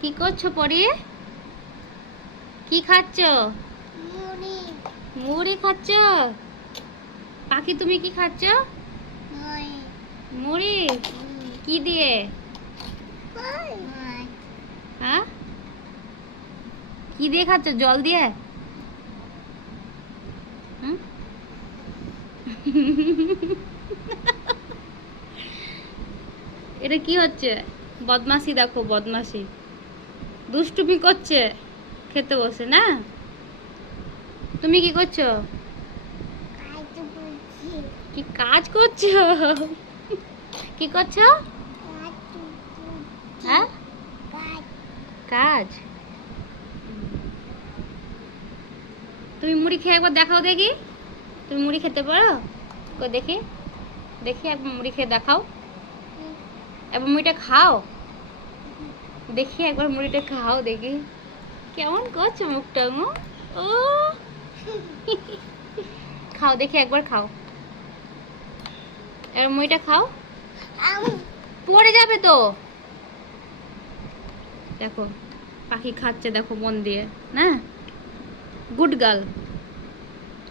কি করছো পরি? কি খাচ্ছ? মুড়ি খাচ্ছ? পাখি তুমি কি খাচ্ছ? মুড়ি। কি দিয়ে? হ্যাঁ, কি দিয়ে খাচ্ছ? জল দিয়ে? হুম? এটা কি হচ্ছে? বদমাশি দেখো, বদমাশি দুষ্টুমি করছে খেতে বসে না। তুমি কি করছো? কি কাজ করছো? কি করছো? হ্যাঁ, কাজ। তুমি মুড়ি খেয়ে একবার দেখাও দেখি। তুমি মুড়ি খেতে পারো? কই দেখি, দেখি একবার মুড়ি খেয়ে দেখাও। একবার মুড়িটা খাও দেখি, একবার মুড়িটা খাও দেখি কেমন করছো মুখটা। ও খাও দেখি, একবার খাও, এবার মুড়িটা খাও। পড়ে যাবে তো। দেখো পাখি খাচ্ছে, দেখো মন দিয়ে না। গুড গার্ল,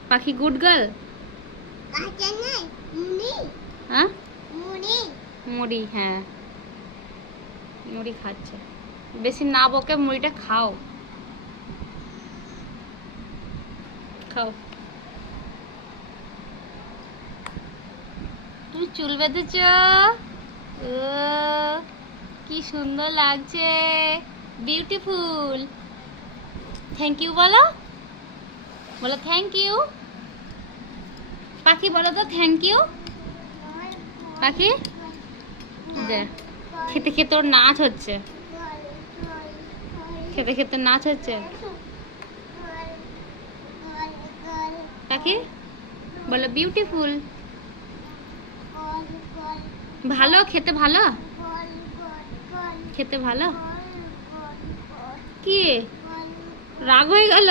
পাখি গুড গার্ল। হ্যাঁ, মুড়ি, হ্যাঁ মুড়ি খাচ্ছে। বেশি না বকে মুড়িটা খাও, খাও। তুমি চুল বেঁধেছ? ও কি সুন্দর লাগছে, বিউটিফুল। থ্যাংক ইউ বলো, বলো থ্যাংক ইউ। পাখি বলো তো থ্যাংক ইউ। পাখি খেতে খেতে ওর নাচ হচ্ছে, খেতে খেতে নাচ হচ্ছে। পাখি বলো বিউটিফুল। ভালো খেতে, ভালো খেতে, ভালো। কি রাগ হয়ে গেল?